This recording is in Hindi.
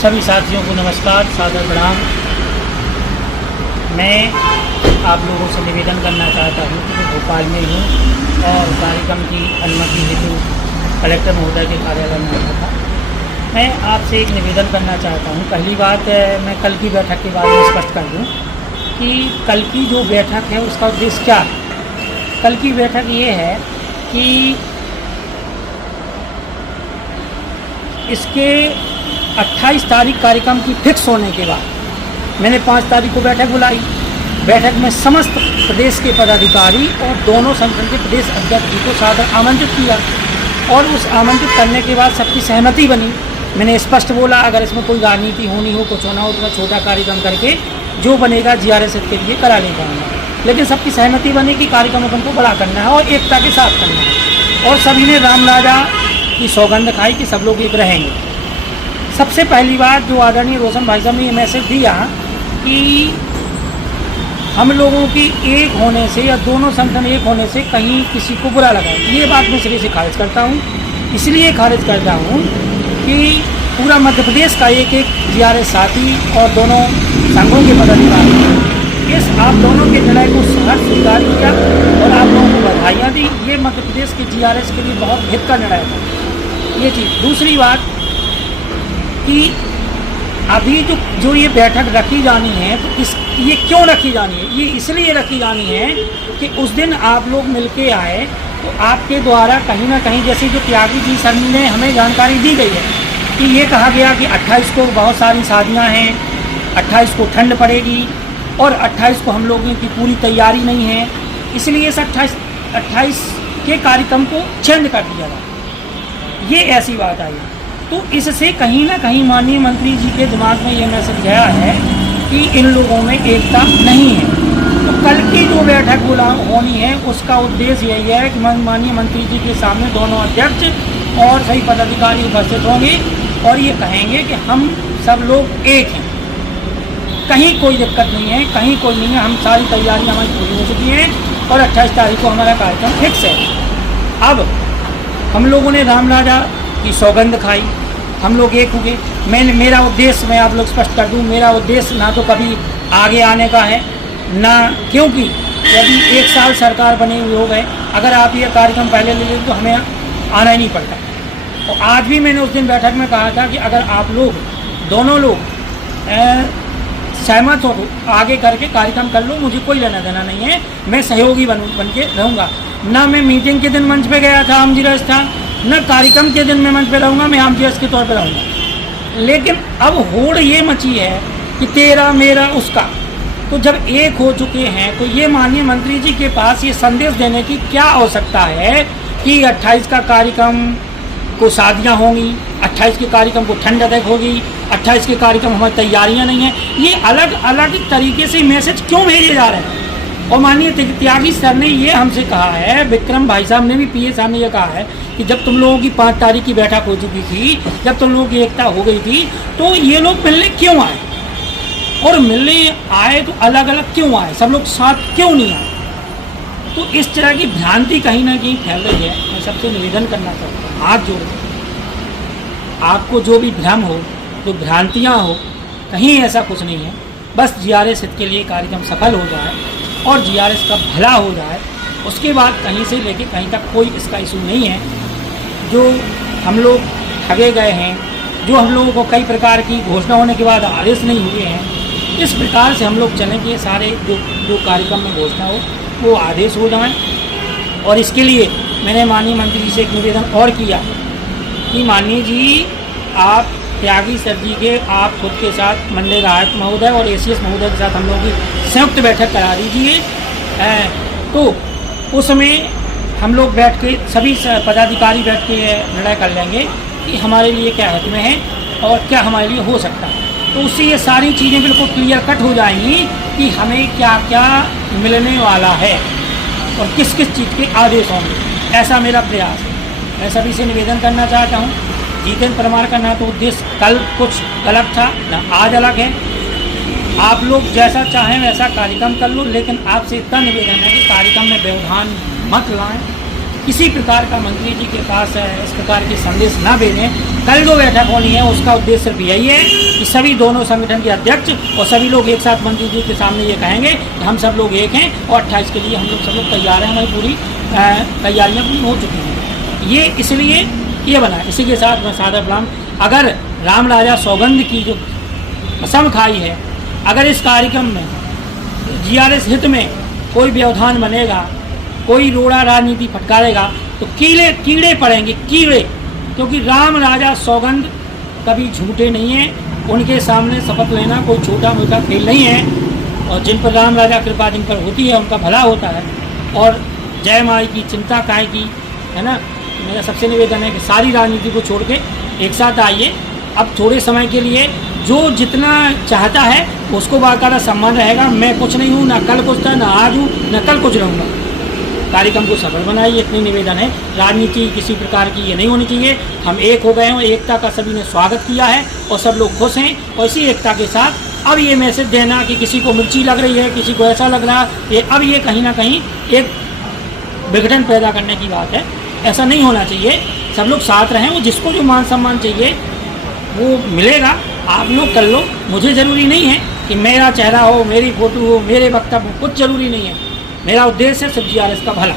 सभी साथियों को नमस्कार, सादर प्रणाम। मैं आप लोगों से निवेदन करना चाहता हूं कि मैं भोपाल में हूं और कार्यक्रम की अनुमति हेतु कलेक्टर महोदय के कार्यालय में आया था। मैं आपसे एक निवेदन करना चाहता हूं। पहली बात, मैं कल की बैठक के बारे में स्पष्ट कर दूं कि कल की जो बैठक है उसका उद्देश्य क्या है। कल की बैठक ये है कि इसके 28 तारीख कार्यक्रम की फिक्स होने के बाद मैंने 5 तारीख को बैठक बुलाई। बैठक में समस्त प्रदेश के पदाधिकारी और दोनों संगठन के प्रदेश अध्यक्ष जी को सादर आमंत्रित किया और उस आमंत्रित करने के बाद सबकी सहमति बनी। मैंने स्पष्ट बोला, अगर इसमें कोई राजनीति होनी हो, कुछ होना हो तो मैं छोटा कार्यक्रम करके जो बनेगा GRS के लिए करा ले पाऊँगा, लेकिन सबकी सहमति बनी कि कार्यक्रम अपन को बड़ा करना है और एकता के साथ करना है। और सभी ने राम राजा की सौगंध खाई कि सब लोग एक रहेंगे। सबसे पहली बात, जो आदरणीय रोशन भाई साहब ने ये मैसेज दिया कि हम लोगों की एक होने से या दोनों संगठन एक होने से कहीं किसी को बुरा लगा, ये बात मैं सिरे से खारिज करता हूँ। इसलिए खारिज करता हूँ कि पूरा मध्य प्रदेश का एक एक GRS साथी और दोनों संघों के पदाधिकारी इस आप दोनों के निर्णय को सहर्ष स्वीकार किया और आप लोगों को बधाइयाँ दी। ये मध्य प्रदेश के GRS के लिए बहुत हित का निर्णय था। ये चीज़। दूसरी बात कि अभी जो ये बैठक रखी जानी है तो ये क्यों रखी जानी है? ये इसलिए रखी जानी है कि उस दिन आप लोग मिलके आए तो आपके द्वारा कहीं ना कहीं, जैसे जो त्यागी जी सर ने हमें जानकारी दी गई है कि ये कहा गया कि 28 को बहुत सारी शादियां हैं, 28 को ठंड पड़ेगी और 28 को हम लोगों की पूरी तैयारी नहीं है, इसलिए इस 28 के कार्यक्रम को चेंज कर दिया जाए। ये ऐसी बात आई। तो इससे कहीं ना कहीं माननीय मंत्री जी के दिमाग में ये मैसेज गया है कि इन लोगों में एकता नहीं है। तो कल की जो बैठक होनी है उसका उद्देश्य यही है कि माननीय मंत्री जी के सामने दोनों अध्यक्ष और सभी पदाधिकारी उपस्थित होंगे और ये कहेंगे कि हम सब लोग एक हैं, कहीं कोई दिक्कत नहीं है, कहीं कोई नहीं है, हम सारी तैयारियां हमारी पूरी हो चुकी हैं और 28 तारीख को हमारा कार्यक्रम फिक्स है। अब हम लोगों ने राम राजा की सौगंध खाई, हम लोग एक हुए। मेरा उद्देश्य मैं आप लोग स्पष्ट कर दूं, मेरा उद्देश्य ना तो कभी आगे आने का है ना, क्योंकि यदि 1 साल सरकार बने हुए हो गए, अगर आप ये कार्यक्रम पहले ले लेते तो हमें आना ही नहीं पड़ता। और आज भी मैंने उस दिन बैठक में कहा था कि अगर आप लोग दोनों लोग सहमत हो तो आगे करके कार्यक्रम कर लो, मुझे कोई लेना देना नहीं है, मैं सहयोगी बन के रहूँगा। ना मैं मीटिंग के दिन मंच पे गया था आमजीरस था, न कार्यक्रम के दिन मैं मंच पे रहूँगा, मैं आमजीरस के तौर पे रहूँगा। लेकिन अब होड़ ये मची है कि तेरा मेरा उसका। तो जब एक हो चुके हैं तो ये माननीय मंत्री जी के पास ये संदेश देने की क्या आवश्यकता है कि 28 का कार्यक्रम को शादियाँ होंगी, 28 के कार्यक्रम को ठंड अधिक होगी, 28 के कार्यक्रम हमारी तैयारियाँ नहीं हैं। ये अलग अलग तरीके से मैसेज क्यों भेजे जा रहे हैं? और माननीय त्यागी सर ने ये हमसे कहा है, विक्रम भाई साहब ने भी, PA साहब ने ये कहा है कि जब तुम लोगों की 5 तारीख की बैठक हो चुकी थी, जब तुम लोगों की एकता हो गई थी, तो ये लोग मिलने क्यों आए? और मिलने आए तो अलग अलग क्यों आए? सब लोग साथ क्यों नहीं आए? तो इस तरह की भ्रांति कहीं ना कहीं फैल रही है। मैं सबसे निवेदन करना चाहता हूँ, हाथ जोड़ के, आपको जो भी भ्रम हो, जो भ्रांतियाँ हो, कहीं ऐसा कुछ नहीं है। बस GRS हित के लिए कार्यक्रम सफल हो जाए और GRS का भला हो जाए, उसके बाद कहीं से लेके कहीं तक कोई इसका इशू नहीं है। जो हम लोग ठगे गए हैं, जो हम लोगों को कई प्रकार की घोषणा होने के बाद आदेश नहीं हुए हैं, इस प्रकार से हम लोग चलेंगे। सारे जो कार्यक्रम में घोषणा हो वो आदेश हो जाएं। और इसके लिए मैंने माननीय मंत्री जी से एक निवेदन और किया कि माननीय जी, आप त्यागी सर जी के, आप खुद के साथ मंडल राहत महोदय और ACS महोदय के साथ हम लोगों की संयुक्त बैठक करा दीजिए। तो उसमें हम लोग बैठ के, सभी पदाधिकारी बैठ के निर्णय कर लेंगे कि हमारे लिए क्या हित में है और क्या हमारे लिए हो सकता है। तो उससे ये सारी चीज़ें बिल्कुल क्लियर कट हो जाएंगी कि हमें क्या क्या मिलने वाला है और किस किस चीज़ के आदेश होंगे। ऐसा मेरा प्रयास है। मैं सभी से निवेदन करना चाहता हूँ, जितेंद्र परमार का ना तो उद्देश्य कल कुछ गलत था ना आज अलग है। आप लोग जैसा चाहें वैसा कार्यक्रम कर लो, लेकिन आपसे इतना निवेदन है कि कार्यक्रम में व्यवधान मत लाएं, किसी प्रकार का मंत्री जी के पास इस प्रकार के संदेश ना भेजें। कल जो बैठक होनी है उसका उद्देश्य सिर्फ यही है कि सभी दोनों संगठन के अध्यक्ष और सभी लोग एक साथ मंत्री जी के सामने ये कहेंगे कि हम सब लोग एक हैं और 28 के लिए हम लोग सब लोग तैयार हैं, हमारी पूरी तैयारियाँ पूरी हो चुकी हैं। ये इसलिए ये बना है। इसी के साथ मैं सादर प्रणाम। अगर राम राजा सौगंध की जो कसम खाई है, अगर इस कार्यक्रम में जीआरएस हित में कोई व्यवधान बनेगा, कोई रोड़ा राजनीति फटकारेगा तो कीड़े पड़ेंगे, कीड़े, क्योंकि राम राजा सौगंध कभी झूठे नहीं हैं। उनके सामने शपथ लेना कोई छोटा मोटा खेल नहीं है और जिन पर राम राजा कृपा जिन पर होती है उनका भला होता है। और जय माई की चिंता काहे की, है ना। मेरा सबसे निवेदन है कि सारी राजनीति को छोड़ के एक साथ आइए। अब थोड़े समय के लिए जो जितना चाहता है उसको बाकायदा सम्मान रहेगा। मैं कुछ नहीं हूँ, ना कल कुछ था, ना आज हूँ, ना कल कुछ रहूँगा। कार्यक्रम को सफल बनाइए, इतनी निवेदन है। राजनीति किसी प्रकार की ये नहीं होनी चाहिए। हम एक हो गए हैं, एकता का सभी ने स्वागत किया है और सब लोग खुश हैं। और इसी एकता के साथ अब ये मैसेज देना कि किसी को मिर्ची लग रही है, किसी को ऐसा लग रहा है, अब ये कहीं ना कहीं एक विघटन पैदा करने की बात है। ऐसा नहीं होना चाहिए। सब लोग साथ रहें, वो जिसको जो मान सम्मान चाहिए वो मिलेगा। आप लोग कर लो, मुझे ज़रूरी नहीं है कि मेरा चेहरा हो, मेरी फ़ोटो हो, मेरे वक्तव्य हो, कुछ ज़रूरी नहीं है। मेरा उद्देश्य है सिर्फ जीआरएस का भला।